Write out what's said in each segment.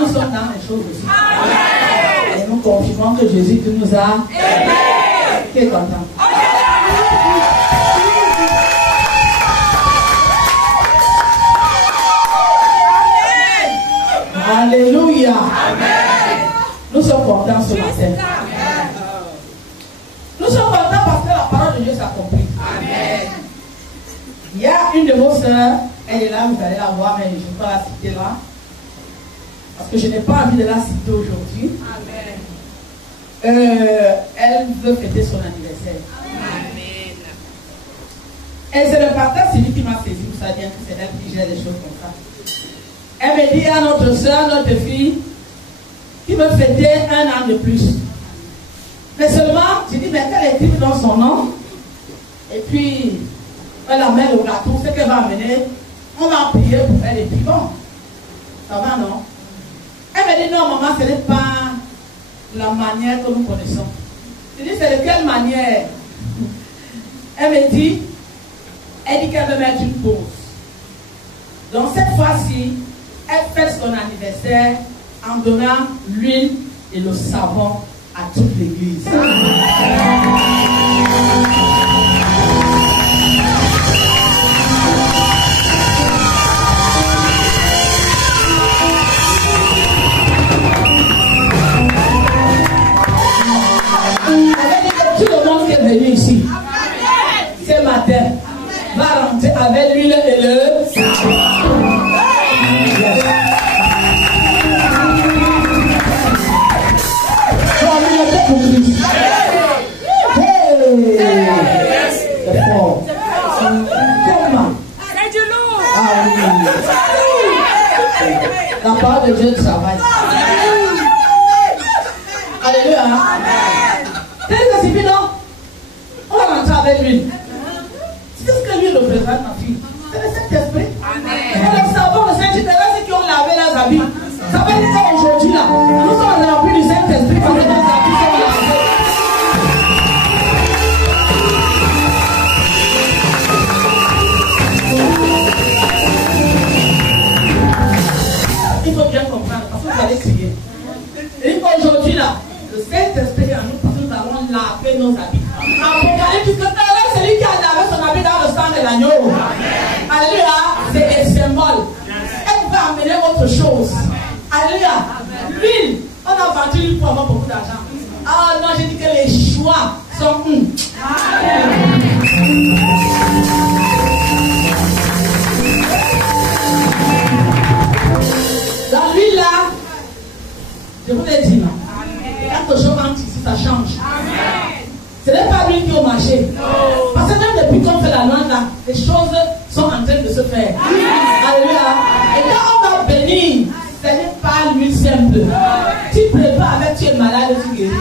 Nous sommes dans les choses aussi. Et nous confirmons que Jésus nous a aimés. Qui est content? Alléluia. Nous sommes contents ce matin. Nous sommes contents parce que la parole de Dieu s'accomplit. Il y a une de vos sœurs, elle est là, vous allez la voir, mais je ne vais pas la citer là. Parce que je n'ai pas envie de la citer aujourd'hui. Elle veut fêter son anniversaire. Amen. Et c'est le pasteur celui qui m'a saisi. Vous savez bien que c'est elle qui gère les choses comme ça. Elle me dit à notre soeur, notre fille, qui veut fêter 1 an de plus. Mais seulement, je dis, mais qu'elle écrit dans son nom. Et puis, elle amène le gâteau, ce qu'elle va amener. On va prier pour elle. Et puis bon, ça va, non? Elle me dit, non, maman, ce n'est pas la manière que nous connaissons. Je dis, c'est de quelle manière? Elle me dit, qu'elle veut mettre une pause. Donc cette fois-ci, elle fête son anniversaire en donnant l'huile et le savon à toute l'église. Tout le monde qui est venu ici ce matin va rentrer avec l'huile et le savon. La parole de Dieu travaille. Alléluia. C'est que c'est non? On va rentrer avec lui. C'est ce que lui représente, ma fille. C'est le Saint-Esprit. Et le savon, le Saint-Esprit, c'est ceux qui ont lavé leurs habits. Ça veut dire qu'aujourd'hui, là, nous sommes remplis du Saint-Esprit parce que nos habits sont lavés. Il faut bien comprendre, parce que vous allez crier. Et qu'aujourd'hui, là, le Saint-Esprit est en nous parce que nous avons lavé nos habits. Apocalypse, tout à l'heure, c'est lui qui a lavé son habit dans le sang de l'agneau. Alléluia, c'est des symboles. Elle va amener autre chose. Alléluia. L'huile, on a vendu l'huile pour avoir beaucoup d'argent. Ah non, j'ai dit que les choix sont dans l'huile là, je vous l'ai dit là. Quand le chauffant ici, ça change. Ce n'est pas lui qui est au marché. Parce que même depuis qu'on fait la loi là, les choses sont en train de se faire. Alléluia. Et quand on va bénir, ce n'est pas l'huile simple. Tu prépares avec, tu es malade, tu guéris.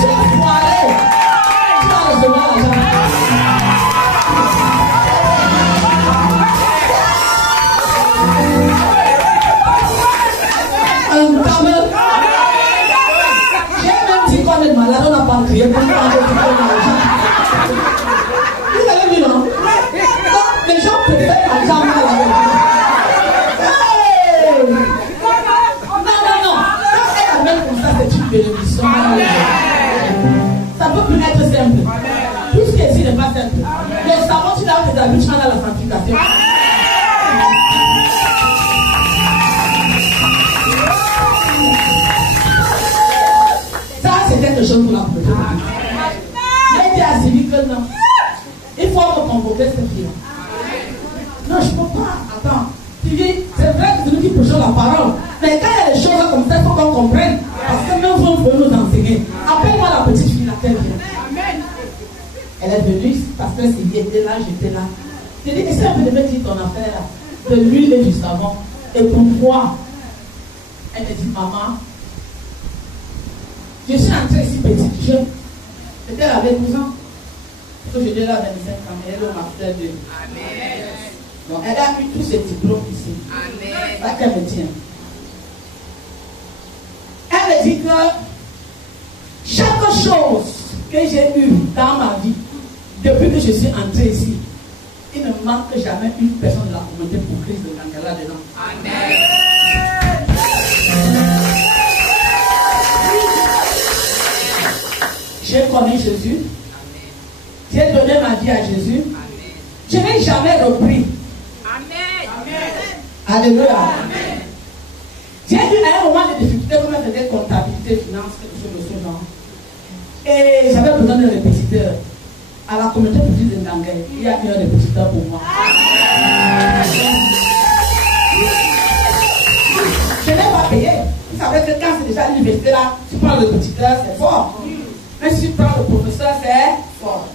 Tu es foiré, tu vas recevoir l'argent. On est malade, on n'a pas crié pour nous parler de l'argent. Vous avez vu, non? Donc, les gens préfèrent l'argent mal avec vous. Non. Quand elle amène comme ça, c'est une bénédiction. Ça peut plus être simple. Tout ce qui est ici n'est pas simple. Les savons, tu laves tes habits, tu vas dans la sanctification. C'est quelque chose pour la protéger. Mais tu as dit que non. Il faut me convoquer cette fille. Non, je ne peux pas. Attends. Tu dis, c'est vrai que c'est nous qui prêchons la parole. Mais quand il y a des choses comme ça, il faut qu'on comprenne. Parce que même vous pouvez nous enseigner. Appelle-moi la petite fille, laquelle vient. Elle est venue parce que s'il était là, j'étais là. Je dis, essaie un peu de me dire ton affaire là. De l'huile et du savon. Et pourquoi Elle me dit, maman, je suis entrée ici petite, jeune. Peut-être elle avait 12 ans. Aujourd'hui, elle a 25 ans, elle est au master 2. Amen. Donc, elle a eu tous ces diplômes ici. Amen. C'est ça qu'elle me dit. Elle me dit que chaque chose que j'ai eue dans ma vie, depuis que je suis entrée ici, il ne manque jamais une personne de la communauté pour Christ de Nangala dedans. Amen. J'ai connu Jésus. J'ai donné ma vie à Jésus. Amen. Je n'ai jamais repris. Amen. Amen. Alléluia. Amen. J'ai eu à un moment de difficulté comme je faisais comptabilité, finance, quelque chose de ce genre. Et j'avais besoin d'un répétiteur. À la communauté petite de Nangala, il y a eu un répétiteur pour moi. Je n'ai pas payé. Vous savez que quand c'est déjà l'université là, tu prends le répétiteur, c'est fort. Mais si tu prends le professeur, c'est fort.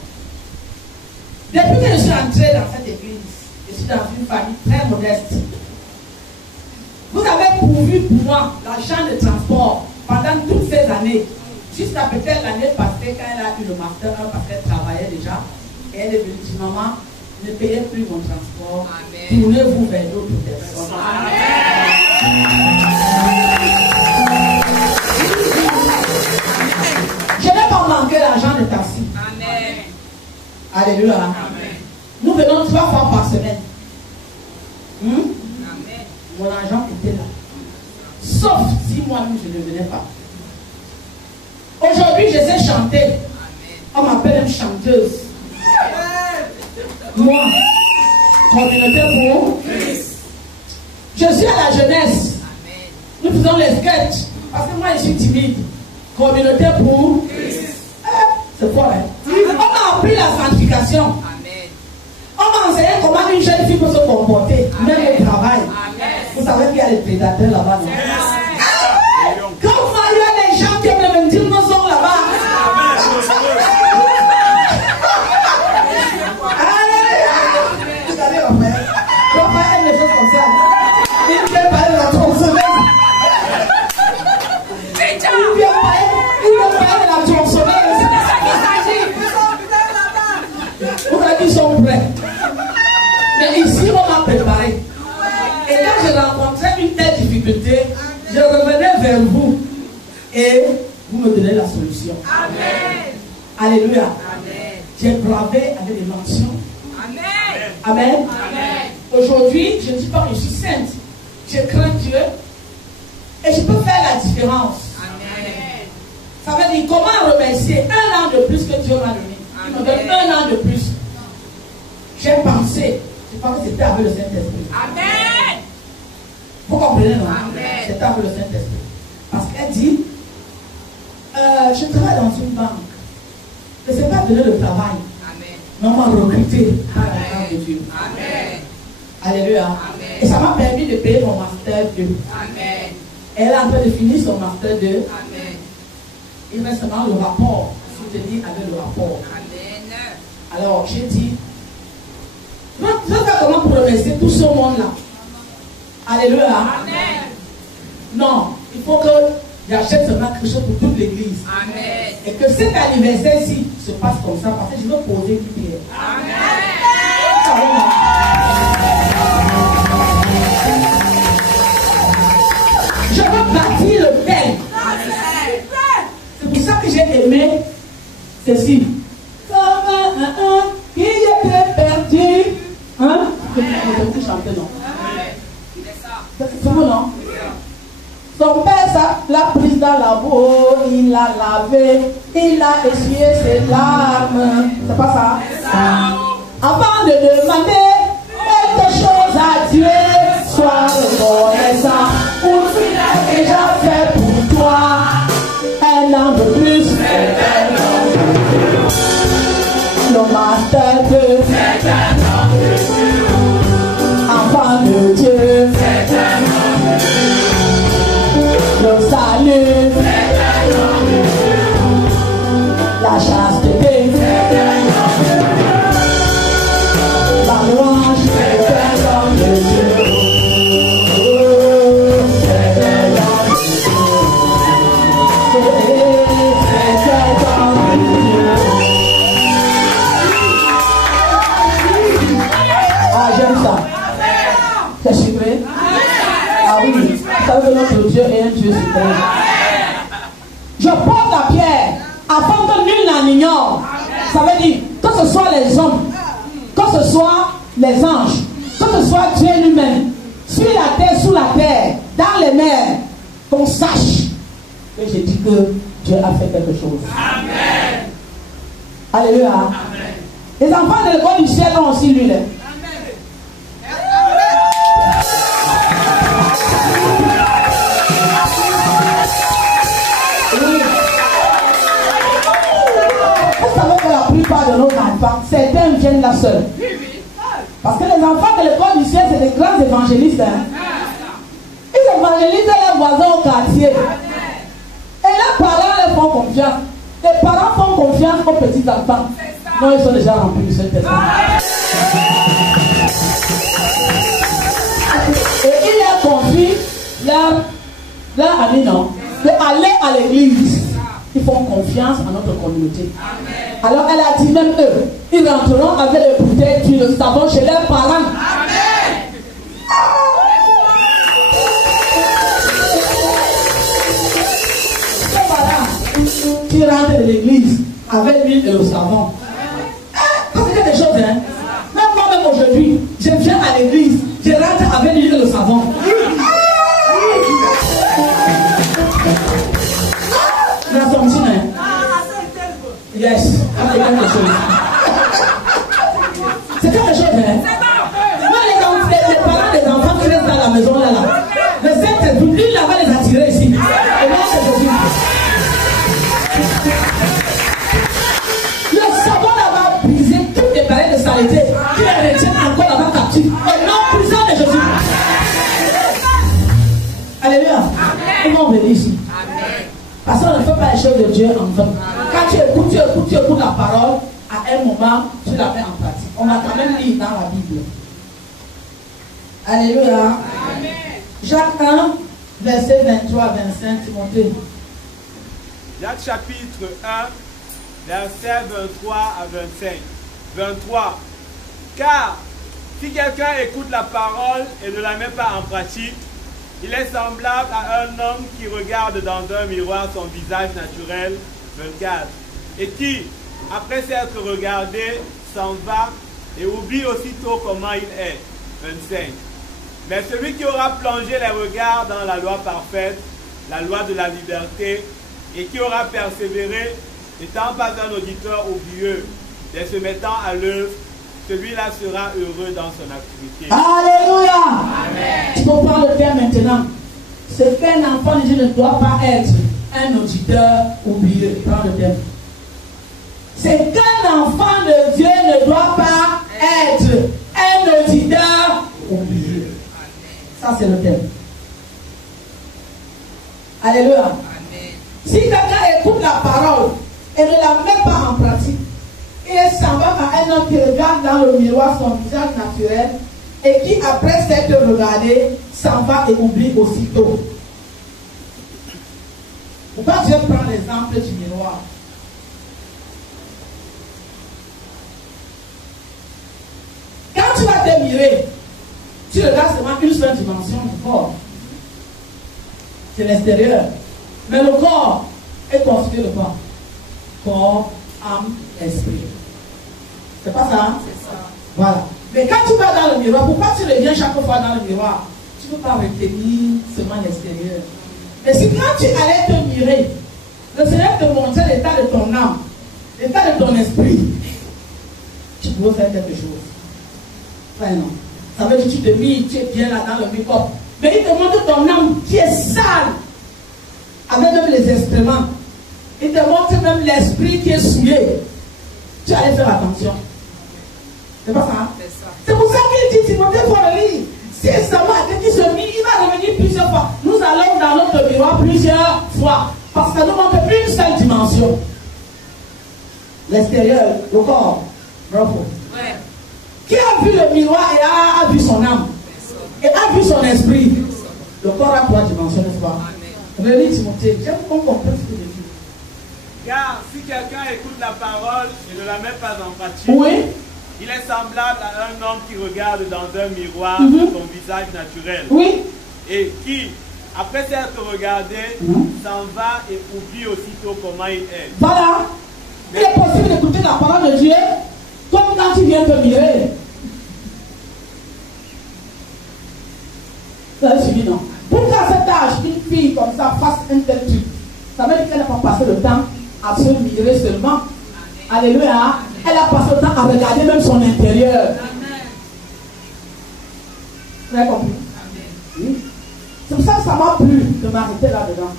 Depuis que je suis entrée dans cette église, je suis dans une famille très modeste. Vous avez pourvu pour moi l'argent de transport pendant toutes ces années. Jusqu'à peut-être l'année passée, quand elle a eu le master 1, parce qu'elle travaillait déjà, et elle est venue dire, maman, ne payez plus mon transport, tournez-vous vers d'autres personnes. Je n'ai pas manqué l'argent de taxi. Amen. Alléluia. Amen. Nous venons 3 fois par semaine. Amen. Mon argent était là. Sauf si moi-même je ne venais pas. Aujourd'hui, je sais chanter. Amen. On m'appelle une chanteuse. Amen. Moi, communauté pour Christ. Je suis à la jeunesse. Amen. Nous faisons les sketchs. Parce que moi, je suis timide. Communauté pour Christ. C'est fort, hein? On m'a appris la sanctification. Amen. On m'a enseigné comment une jeune fille peut se comporter, même au travail. Amen. Vous savez qu'il y a des prédateurs là-bas, non? Quand vous voyez les gens qui aiment le même dire, nous sommes là-bas. Vous savez, on fait des choses comme ça. Il vient parler de la tronçonneuse. Il vient parler de la tronçonneuse. Vous avez dit qu'ils sont prêts. Mais ici, on m'a préparé. Et quand je rencontrais une telle difficulté, je revenais vers vous et vous me donnez la solution. Amen. Alléluia. Amen. J'ai bravé avec des mentions. Amen. Amen. Amen. Aujourd'hui, je ne dis pas que je suis sainte. Je crains Dieu et je peux faire la différence. Amen. Ça veut dire comment remercier 1 an de plus que Dieu m'a donné. Il me donne 1 an de plus. J'ai pensé, je pense que c'était avec le Saint-Esprit. Amen. Vous comprenez, non? C'était avec le Saint-Esprit. Parce qu'elle dit, je travaille dans une banque. Je ne sais pas donner le travail. Amen. Mais on m'a recruté par la grâce de Dieu. Amen. Alléluia. Amen. Et ça m'a permis de payer mon master 2. Amen. Elle est en train de finir son master 2. Amen. Il reste seulement le rapport. Soutenir avec le rapport. Amen. Alors, j'ai dit, je vais faire comment pour remercier tout ce monde-là. Alléluia. Amen. Non, il faut que j'achète seulement quelque chose pour toute l'église. Amen. Et que cet anniversaire-ci se passe comme ça, parce que je veux poser une pierre. Amen. Je veux bâtir le thème. C'est pour ça que j'ai aimé ceci. Comme un qui était perdu. Hein? Je vais chanter, non? C'est bon, non? Son père l'a prise dans la boue, il l'a lavé, il a essuyé ses larmes. C'est pas ça? Avant de demander quelque chose à Dieu, sois reconnaissant pour ce qu'il a déjà fait pour toi. 1 an de plus, le matin de enfant de Dieu, le salut, la chasteté, la louange, de Dieu. Je porte la pierre afin que nul n'en ignore. Ça veut dire que ce soit les hommes, que ce soit les anges, que ce soit Dieu lui-même, sur la terre, sous la terre, dans les mers, qu'on sache que j'ai dit que Dieu a fait quelque chose. Amen. Alléluia. Amen. Les enfants de l'école du ciel ont aussi lu. Amen. Vous savez que la plupart de nos enfants, certains viennent là seuls. Parce que les enfants de l'école du ciel, c'est des grands évangélistes. Hein? Ils évangélisent leurs voisins au quartier. Et leurs parents leur font confiance. Les parents font confiance aux petits enfants. Non, ils sont déjà remplis de cette personne. Et ils leur confient leur ami, non, d'aller à l'église. Ils font confiance à notre communauté. Amen. Alors elle a dit, même eux, ils rentreront avec les bouteilles d'huile de savon chez leurs parents. Amen. Et voilà, qui rentre de l'église avec l'huile et le savon. C'est des choses, hein. Même moi-même aujourd'hui, je viens à l'église, je rentre avec l'huile et le savon. La sommes hein? Yes, c'est quelque chose. C'est quelque chose, hein? Moi, les parents des enfants qui restent dans la maison là, le Saint-Esprit, lui, il va les attirer ici. Et moi, c'est Jésus. Le savon là-bas brisé toutes les barrières de saleté qui les retiennent encore là-bas captifs. Et non, prison de Jésus. Alléluia. Ils vont venir ici. Parce qu'on ne fait pas les choses de Dieu en vain. Quand tu écoutes la parole, à un moment, tu la mets en pratique. On va quand même lire dans la Bible. Alléluia. Amen. Jacques 1, verset 23 à 25, Timothée. Jacques chapitre 1, verset 23 à 25. 23. Car si quelqu'un écoute la parole et ne la met pas en pratique, il est semblable à un homme qui regarde dans un miroir son visage naturel, 24, et qui, après s'être regardé, s'en va et oublie aussitôt comment il est, 25. Mais celui qui aura plongé les regards dans la loi parfaite, la loi de la liberté, et qui aura persévéré, n'étant pas un auditeur oublieux, mais se mettant à l'œuvre, celui-là sera heureux dans son activité. Alléluia. Amen. Tu comprends le terme maintenant. C'est qu'un enfant de Dieu ne doit pas être un auditeur oublieux. Prends le terme. C'est qu'un enfant de Dieu ne doit pas être un auditeur oublieux. Ça, c'est le terme. Alléluia. Amen. Si quelqu'un écoute la parole et ne la met pas en pratique, il s'en va à un homme qui regarde dans le miroir son visage naturel et qui, après s'être regardé, s'en va et oublie aussitôt. Pourquoi Dieu prend l'exemple du miroir? Quand tu vas te mirer, tu regardes seulement une seule dimension du corps. C'est l'extérieur. Mais le corps est constitué de quoi? Corps, âme, esprit. C'est pas ça? Hein? C'est ça. Voilà. Mais quand tu vas dans le miroir, pourquoi tu reviens chaque fois dans le miroir? Tu ne peux pas retenir seulement l'extérieur. Mais si quand tu allais te mirer, le Seigneur te montrait l'état de ton âme, l'état de ton esprit, tu pouvais faire quelque chose. Enfin non. Ça veut dire que tu te mires, tu es bien là dans le make-up. Mais il te montre ton âme qui est sale, avec même les excréments. Il te montre même l'esprit qui est souillé. Tu allais faire attention. C'est pas ça? C'est pour ça qu'il dit, Timothée, il faut le lire. Si ça va, qui se mit, il va revenir plusieurs fois. Nous allons dans notre miroir plusieurs fois. Parce que ça nous montre une seule dimension. L'extérieur, le corps. Bravo. Ouais. Qui a vu le miroir et a vu son âme? Et a vu son esprit? Le corps a 3 dimensions, n'est-ce pas? Relis Timothée, j'aime qu'on comprenne ce que je dis. Car si quelqu'un écoute la parole et ne la met pas en pratique, oui, il est semblable à un homme qui regarde dans un miroir son visage naturel. Oui. Et qui, après s'être regardé, s'en va et oublie aussitôt comment il est. Voilà. Il est possible d'écouter la parole de Dieu comme quand tu viens te mirer. Vous avez suivi, non? Pourquoi à cet âge, une fille comme ça fasse un tel truc? Ça veut dire qu'elle n'a pas passé le temps à se mirer seulement. Alléluia. Elle a passé le temps à regarder même son intérieur. Vous avez compris? Oui. C'est pour ça que ça m'a plu de m'arrêter là-dedans.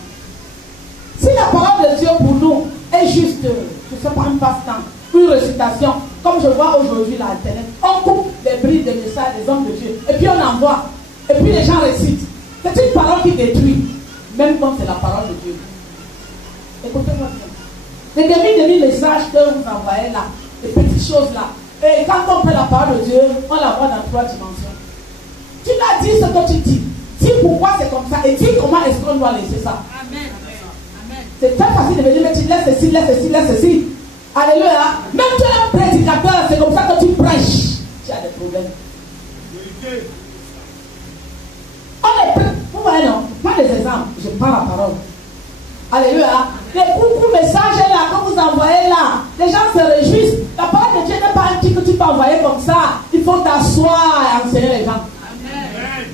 Si la parole de Dieu pour nous est juste, je ne sais pas, un passe-temps, une récitation, comme je vois aujourd'hui là, Internet, on coupe les brides des messages des hommes de Dieu, et puis on envoie, et puis les gens récitent. C'est une parole qui détruit, même quand c'est la parole de Dieu. Écoutez-moi bien. Les demi-messages que vous envoyez là, les petites choses là, et quand on fait la parole de Dieu, on la voit dans 3 dimensions. Tu dois dire ce que tu dis. Dis pourquoi c'est comme ça et dis comment est-ce qu'on doit laisser ça. Amen. C'est très facile de me dire, mais tu laisses ceci, laisse ceci, laisse ceci. Alléluia. Même tu es un prédicateur, c'est comme ça que tu prêches. Tu as des problèmes. Vous voyez, non? Pas des exemples, je prends la parole. Alléluia. Les coucou messages là que vous envoyez là, les gens se réjouissent. La parole de Dieu n'est pas un truc que tu peux envoyer comme ça. Il faut t'asseoir et enseigner les gens. Amen.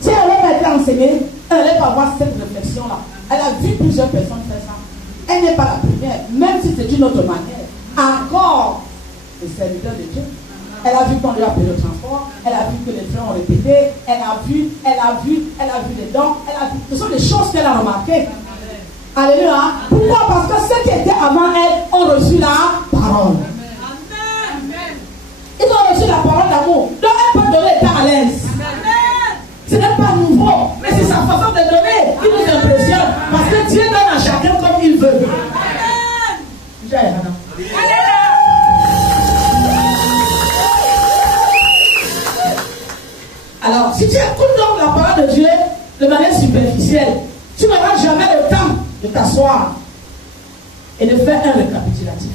Si elle n'a pas été enseignée, elle n'allait pas avoir cette réflexion-là. Elle a vu plusieurs personnes faire ça. Elle n'est pas la première, même si c'est d'une autre manière. Encore le serviteur de Dieu. Elle a vu qu'on lui a payé le transport, elle a vu que les frères ont répété, elle a vu les dons, elle a vu. Ce sont des choses qu'elle a remarquées. Alléluia. Pourquoi? Parce que ceux qui étaient avant elle ont reçu la parole. Amen. Ils ont reçu la parole d'amour. Donc elle peut donner, être à l'aise. Ce n'est pas nouveau, mais c'est sa façon de donner qui nous impressionne. Parce que Dieu donne à chacun comme il veut. Amen. Alors, si tu écoutes donc la parole de Dieu de manière superficielle, tu n'auras jamais le temps de t'asseoir et de faire un récapitulatif.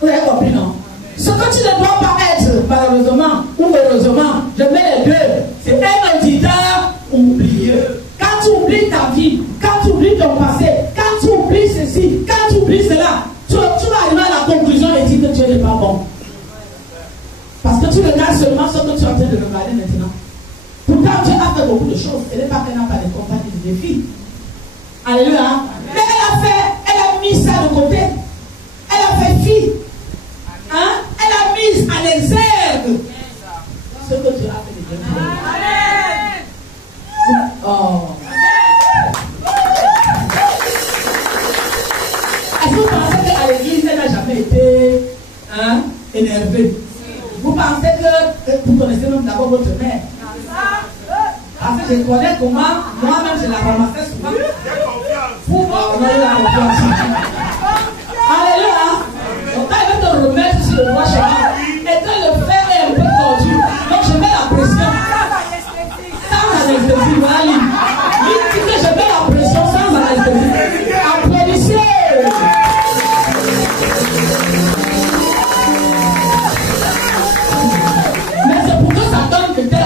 Vous avez compris, non? Ce que tu ne dois pas être, malheureusement ou heureusement, je mets les deux, c'est un auditeur oublieux. Quand tu oublies ta vie, quand tu oublies ton passé, quand tu oublies ceci, quand tu oublies cela, tu vas arriver à la conclusion et dire que Dieu n'est pas bon. Parce que tu regardes seulement ce que tu es en train de regarder maintenant. Pourtant, Dieu a fait beaucoup de choses. Ce n'est pas qu'elle n'a pas de compagnie de défis. Alléluia. Mais elle a mis ça de côté. Elle a fait fi. Hein? Elle a mis en exergue ce que Dieu a fait de bien. Oh. Est-ce que vous pensez qu'à l'église, elle n'a jamais été énervée? Vous pensez que vous connaissez même d'abord votre mère? Parce que je connais comment moi-même je la ramassais souvent. Pour vous donner la confiance. Alléluia. Donc quand elle veut te remettre sur le droit chemin et que le fer est un peu tordu, donc je mets la pression. Sans anesthésie, voilà. Il dit que je mets la pression sans anesthésie. Applaudissez.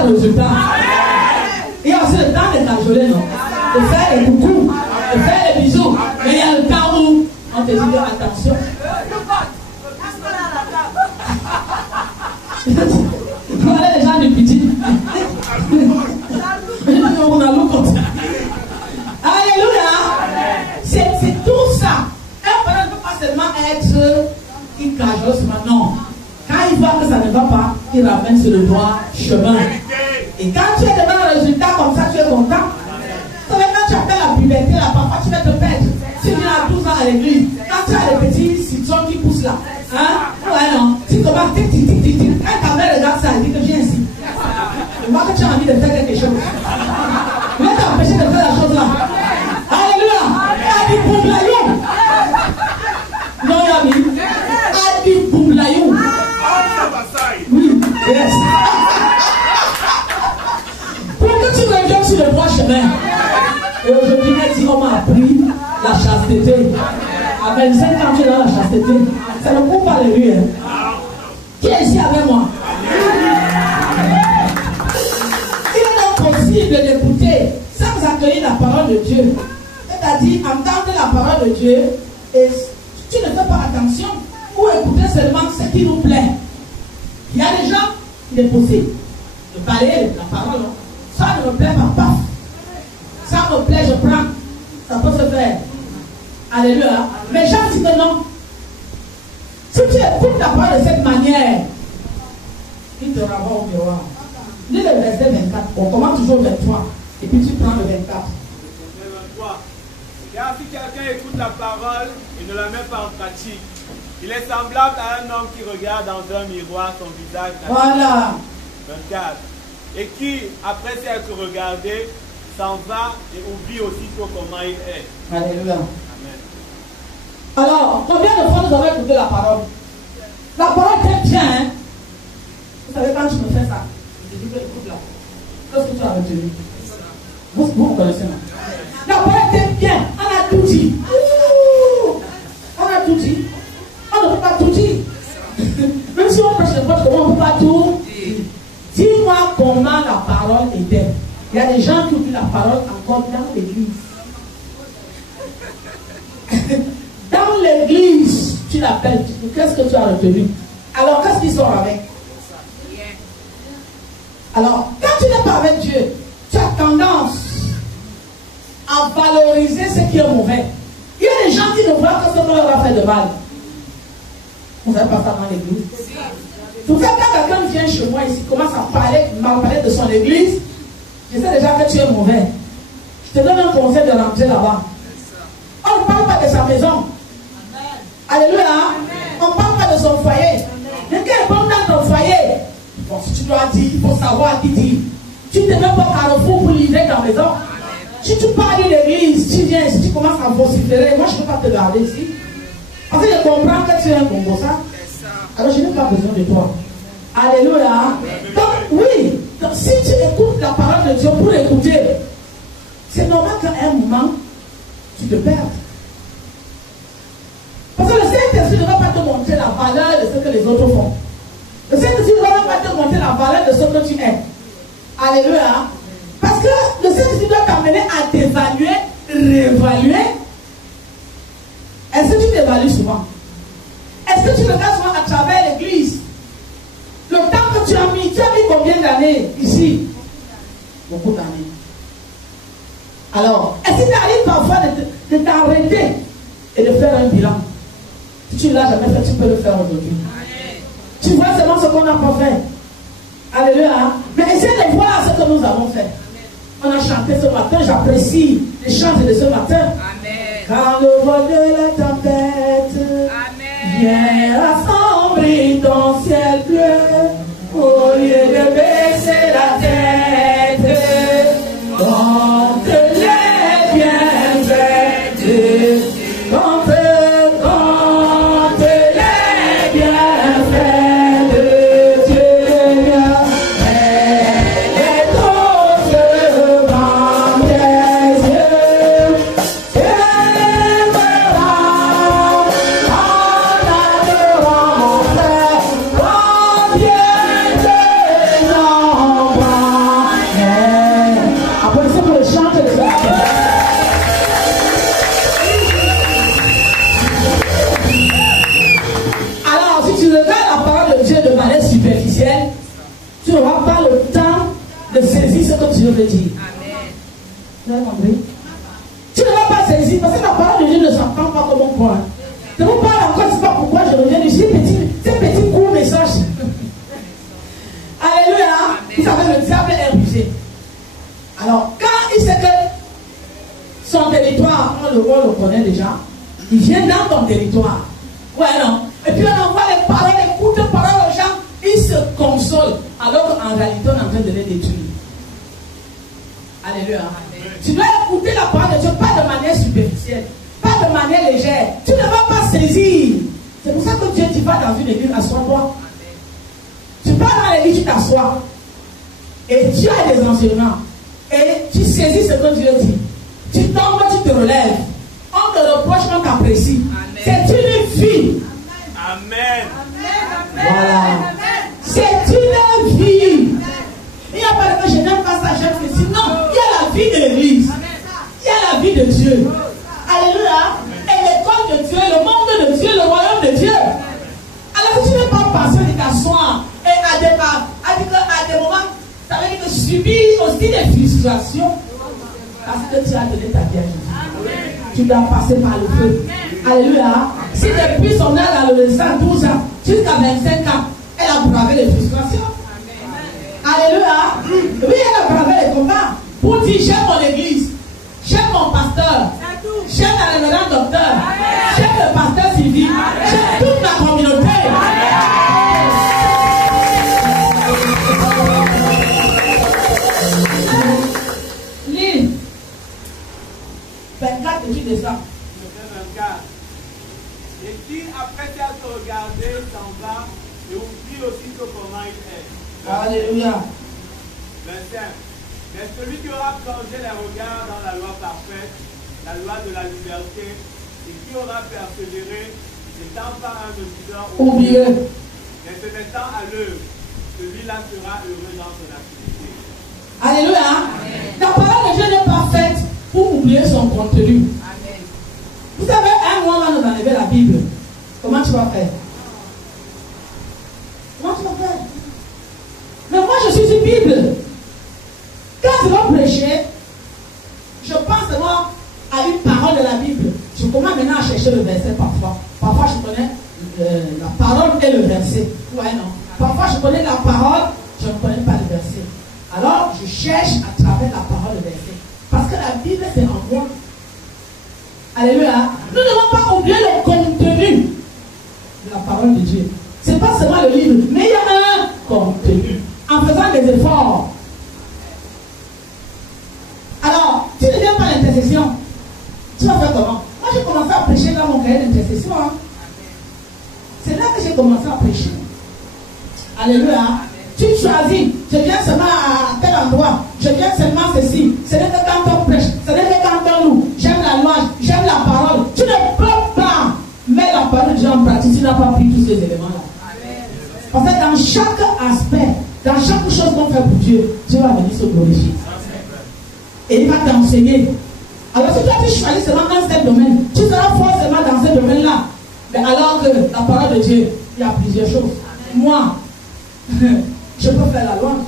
Résultat. Il y a aussi le temps de cajoler, non? De faire les coucous, de faire les bisous. Mais il y a le temps où on te dit attention. Voilà les gens du petit. Alléluia. C'est tout ça. Un parent ne peut pas seulement être une cajole seulement, non. Quand il voit que ça ne va pas, il ramène sur le droit chemin. Et quand tu es devant un résultat comme ça, tu es content. Quand tu appelles la puberté, là, parfois tu vas te perdre. Tu viens à 12 ans à l'église. Quand tu as des petits citrons qui poussent là, hein? Ouais, non. Tu commences tic, tic, tic, tic, tic. Quand ta mère regarde ça, elle dit que viens ici. Je vois que tu as envie de faire quelque chose. Je vais t'empêcher de faire la chose là. Alléluia. Adi Boumlaïou. Non, Yami. Adi Boumlaïou. Oui, yes. Pour que tu reviennes sur le droit chemin. Et aujourd'hui, on m'a appris la chasteté. À 25 ans, tu es dans la chasteté. Ça ne coupe pas les rues. Qui est ici avec moi? Il est donc possible de la parole de Dieu. C'est-à-dire entendre la parole de Dieu et tu ne fais pas attention ou écouter seulement ce qui nous plaît. Il y a des gens, il est possible de balayer la parole. Ça ne me plaît pas, paf. Ça me plaît, je prends. Ça peut se faire. Alléluia. Mais Jean dit que non. Si tu écoutes la parole de cette manière, il te renvoie au miroir. Lis le verset 24. On commence toujours au 23. Et puis tu prends le 24. Verset 23. Car si quelqu'un écoute la parole et ne la met pas en pratique, il est semblable à un homme qui regarde dans un miroir son visage naturel. Voilà. 24. Et qui, après s'être regardé, s'en va et oublie aussitôt comment il est. Alléluia. Amen. Alors, combien de fois nous avons écouté la parole? La parole est bien, hein? Vous savez, quand tu me fais ça, je te dis que écoute là. Qu'est-ce que tu as retenu? Vous connaissez, non? La parole est bien, on a tout dit. On a tout dit. On ne peut pas tout dire. Même si on prêche le pote, comment on ne peut pas tout dire? Dis-moi comment la parole était. Il y a des gens qui oublient la parole encore dans l'église. Dans l'église, tu l'appelles. Qu'est-ce que tu as retenu? Alors, qu'est-ce qu'ils sort avec? Alors, quand tu n'es pas avec Dieu, tu as tendance à valoriser ce qui est mauvais. Il y a des gens qui ne voient que ce qu'on leur a fait de mal. Vous n'avez pas ça dans l'église? Tout ça, quand quelqu'un vient chez moi ici, commence à parler de son église, je sais déjà que tu es mauvais. Je te donne un conseil de rentrer là-bas. On ne parle pas de sa maison. Alléluia. On ne parle pas de son foyer. Mais quand il est bon dans ton foyer, bon, si tu dois dire, il faut savoir qui dit. Tu ne te mets pas Carrefour pour livrer ta maison. Si tu parles de l'église, tu viens, si tu commences à vociférer, moi je ne peux pas te garder ici. Parce que je comprends que tu es un Congo, ça. Alors je n'ai pas besoin de toi. Alléluia. Donc oui, donc, si tu écoutes la parole de Dieu pour écouter, c'est normal qu'à un moment, tu te perds. Parce que le Saint-Esprit ne va pas te montrer la valeur de ce que les autres font. Le Saint-Esprit ne va pas te montrer la valeur de ce que tu es. Alléluia. Parce que le Saint-Esprit doit t'amener à t'évaluer, réévaluer. Est-ce que tu t'évalues souvent? Est-ce que tu regardes souvent à travers l'église? Le temps que tu as mis combien d'années ici? Beaucoup d'années. Alors, est-ce qu'il t'arrive parfois de t'arrêter et de faire un bilan? Si tu ne l'as jamais fait, tu peux le faire aujourd'hui. Tu vois seulement ce qu'on n'a pas fait. Alléluia. Mais essaie de voir ce que nous avons fait. On a chanté ce matin, j'apprécie les chants de ce matin. Amen. Quand le vent de la tempête vient assombrir ton ciel bleu, au lieu de baisser la tête, compte les bienfaits de compte les bienfaits de Dieu. Elle est trop devant tes yeux. Alors, si tu regardes la parole de Dieu de manière superficielle, tu n'auras pas le temps de saisir ce que Dieu veut dire. Vous avez compris? Tu ne vas pas saisir parce que la parole de Dieu ne s'entend pas comme un point. Je vous parle encore, je ne sais pas pourquoi je reviens ici, ces petits courts messages. Alléluia. Vous savez, le diable est rusé. Alors, quand il sait que son territoire, on le connaît déjà, il vient dans ton territoire. Ouais, non. Et puis on envoie les paroles, écoute les paroles aux gens, ils se consolent, alors qu'en réalité, on est en train de les détruire. Alléluia. Tu dois écouter la parole de Dieu, pas de manière superficielle, pas de manière légère. Tu ne vas pas saisir. C'est pour ça que Dieu, tu vas dans une église, assois-toi. Tu pars dans l'église, tu t'assois. Et tu as des enseignements. Et tu saisis ce que Dieu dit. Tu tombes, tu te relèves. On te reproche, on t'apprécie. C'est une vie. Amen. Voilà. C'est une vie. Il n'y a pas de que je n'aime pas ça, j'aime que sinon, il y a la vie de l'église. famille de Dieu. Alléluia. Et l'école de Dieu, le monde de Dieu, le royaume de Dieu. Alors si tu ne veux pas passer de t'asseoir et à des moments, ça veut dire que subir aussi des frustrations parce que tu as donné ta vie à Jésus. Tu dois passer par le feu. Alléluia. Si depuis son âge adolescent, 12 ans, jusqu'à 25 ans, elle a bravé les frustrations. Alléluia. Oui, elle a bravé les combats. Pour dire j'aime mon église, j'aime mon pasteur, j'aime la révérende docteur, j'aime le pasteur Sylvie, j'aime toute ma communauté. Lis 24 et tu descends. 24. Et qui, après t'être regardé, s'en va et oublie aussitôt comment il est. Alléluia. 25. Mais celui qui aura plongé les regards dans la loi parfaite, la loi de la liberté, et qui aura persévéré, n'étant pas un auditeur oublieux, mais se mettant à l'œuvre, celui-là sera heureux dans son activité. Alléluia. La parole de Dieu n'est pas faite pour oublier son contenu. Amen. Vous savez, un mois va nous enlever la Bible. Comment tu vas faire? Comment tu vas faire? Mais moi, je suis une Bible. Quand je vais prêcher, je pense seulement à une parole de la Bible. Je commence maintenant à chercher le verset parfois. Parfois, je connais la parole et le verset. Ouais, non. Parfois, je connais la parole, je ne connais pas le verset. Alors, je cherche à travers la parole le verset. Parce que la Bible, c'est en moi. Alléluia. Nous ne devons pas oublier le contenu de la parole de Dieu. Ce n'est pas seulement le livre, mais il y a un contenu. En faisant des efforts. Alors, tu ne viens pas à l'intercession. Tu vas faire comment? Moi, j'ai commencé à prêcher dans mon cahier d'intercession. Hein. C'est là que j'ai commencé à prêcher. Alléluia. Tu choisis. Je viens seulement à tel endroit. Je viens seulement ceci. Ce n'est que quand on prêche. Ce n'est que quand on loue. J'aime la louange. J'aime la parole. Tu ne peux pas mettre la parole de Dieu en pratique. Tu n'as pas pris tous ces éléments-là. Parce que dans chaque aspect, dans chaque chose qu'on fait pour Dieu, Dieu va venir se glorifier. Et il va t'enseigner. Alors si toi tu choisis seulement un seul domaine, tu seras forcément dans ce domaine-là. Mais alors que la parole de Dieu, il y a plusieurs choses. Moi, je peux faire la louange,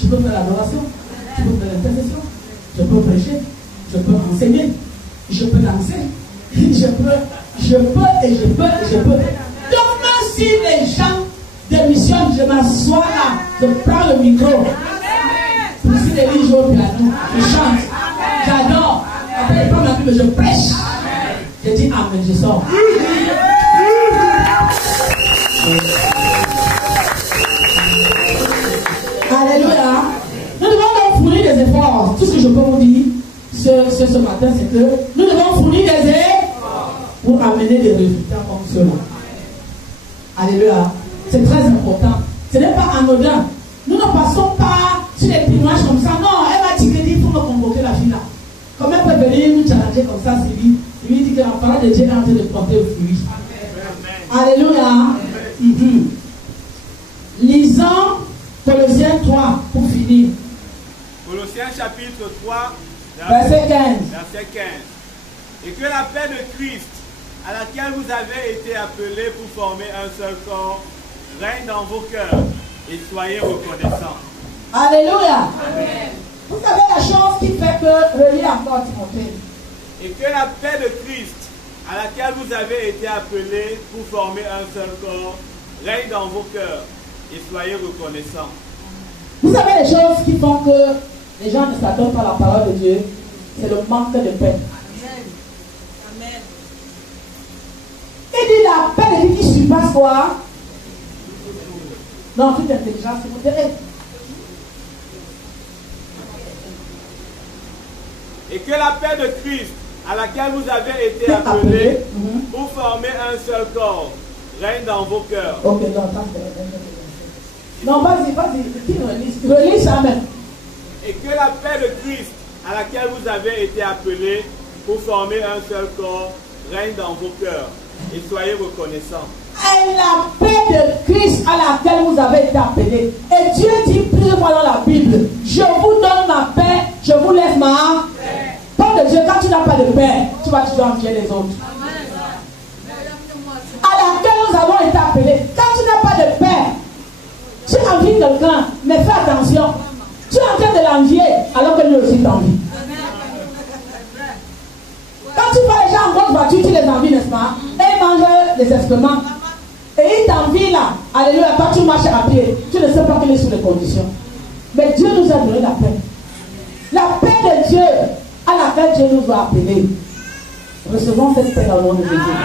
je peux faire l'adoration, je peux faire l'intercession, je peux prêcher, je peux enseigner, je peux danser, je peux. Donc même si les gens démissionnent, je m'assois là, je prends le micro. Si les livres jouent au piano, je chante, j'adore. Après, je prends ma Bible, je prêche. Je dis Amen, je sors. Alléluia. Nous devons donc fournir des efforts. Tout ce que je peux vous dire ce matin, c'est que nous devons fournir des efforts pour amener des résultats comme cela. Alléluia. C'est très important. Ce n'est pas anodin. Nous ne passons pas sur les témoignages comme ça. Non, elle m'a dit qu'il faut me convoquer la fille là. Comment elle peut venir nous challenger comme ça, Sylvie? Il lui dit que la parole de Dieu est en train de porter le fruit. Alléluia. Lisons Colossiens 3 pour finir. Colossiens chapitre 3, verset 15. Verset 15. Et que la paix de Christ, à laquelle vous avez été appelés pour former un seul corps, règne dans vos cœurs et soyez reconnaissants. Alléluia. Amen. Vous savez la chose qui fait que relis encore Timothée. Et que la paix de Christ, à laquelle vous avez été appelés pour former un seul corps, règne dans vos cœurs et soyez reconnaissants. Vous savez les choses qui font que les gens ne s'attendent pas à la parole de Dieu, c'est le manque de paix. Amen. Amen. Il dit la paix de Dieu qui surpasse quoi? Non, toute intelligence, c'est modéré. Et que la paix de Christ, à laquelle vous avez été appelés pour former un seul corps, règne dans vos cœurs. Ok, non, vas-y, relis ça même. Et que la paix de Christ, à laquelle vous avez été appelés pour former un seul corps, règne dans vos cœurs. Et soyez reconnaissants. Et la paix de Christ à laquelle vous avez été appelés. Et Dieu dit plusieurs fois dans la Bible, je vous donne ma paix, je vous laisse ma paix. Paix de Dieu Dieu, quand tu n'as pas de paix, tu vas toujours envier les autres. À laquelle nous avons été appelés. Quand tu n'as pas de paix, tu envies quelqu'un, mais fais attention. Tu es en train de l'envier alors que lui aussi t'envie. Quand tu vois les gens en grosse voiture, tu les envies, n'est-ce pas? Et ils mangent les excréments. Et ils t'envient là. Alléluia, quand tu marches à pied, tu ne sais pas quelles sont les conditions. Mais Dieu nous a donné la paix. La paix de Dieu à laquelle Dieu nous a appelés. Recevons cette paix dans le nom de Jésus.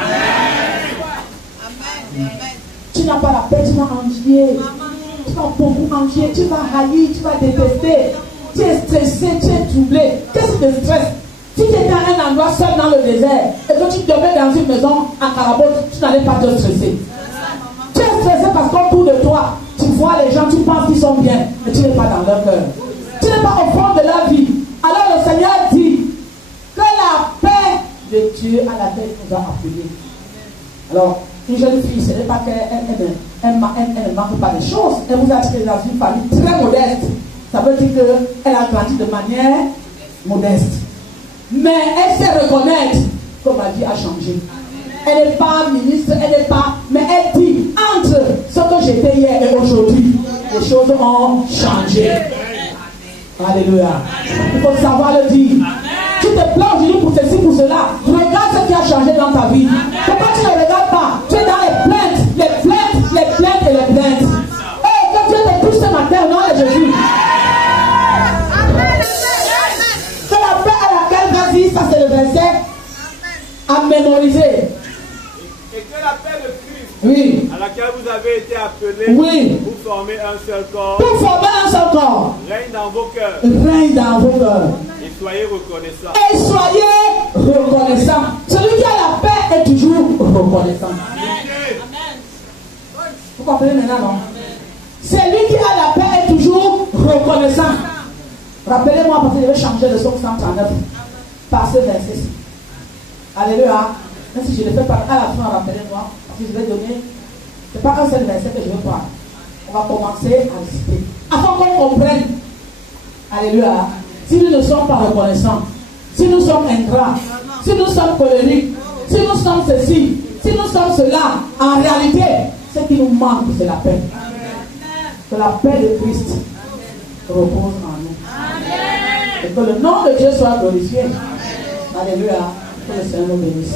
Tu n'as pas la paix, tu vas envier. Tu vas beaucoup envier, tu vas haïr, tu vas détester. Tu es stressé, tu es troublé. Qu'est-ce qui te stresse? Si tu étais à un endroit seul dans le désert et que tu dormais dans une maison en carabote, tu n'allais pas te stresser. Tu es stressé parce qu'autour de toi, tu vois les gens, tu penses qu'ils sont bien, mais tu n'es pas dans leur cœur. Tu n'es pas au fond de leur vie. Alors le Seigneur dit que la paix de Dieu à laquelle il nous a appelés. Alors, une jeune fille, ce n'est pas qu'elle ne manque pas de choses. Elle vous a tiré dans une famille très modeste. Ça veut dire qu'elle a grandi de manière modeste. Mais elle sait reconnaître que ma vie a changé. Elle n'est pas ministre, elle n'est pas... Mais elle dit, entre ce que j'étais hier et aujourd'hui, les choses ont changé. Alléluia. Il faut savoir le dire. Tu te plains aujourd'hui pour ceci, pour cela. Regarde ce qui a changé dans ta vie. Pourquoi tu ne regardes pas? Tu es dans les plaintes, les plaintes, les plaintes et les plaintes. Et que Dieu te touche ce matin au nom de Jésus. Que la paix à laquelle vas-y, ça c'est le verset à mémoriser. Et que la paix de Christ, oui, à laquelle vous avez été appelés, oui, pour former un seul corps, pour former un seul corps, règne dans vos cœurs. Règne dans vos cœurs. Et soyez reconnaissants. Et soyez reconnaissants. Celui qui a la paix est toujours reconnaissant. Amen. Vous comprenez maintenant, non? Celui qui a la paix est toujours reconnaissant. Rappelez-moi parce que je vais changer le psaume 139 par ce verset-ci. Alléluia. Même si je ne le fais pas à la fin, rappelez-moi, parce que je vais donner, ce n'est pas un seul verset que je vais prendre. On va commencer à le citer. Afin qu'on comprenne. Alléluia. Si nous ne sommes pas reconnaissants, si nous sommes ingrats, si nous sommes colériques, si nous sommes ceci, si nous sommes cela, en réalité, ce qui nous manque, c'est la paix. Que la paix de Christ repose en nous. Et que le nom de Dieu soit glorifié. Alléluia. Que le Seigneur nous bénisse.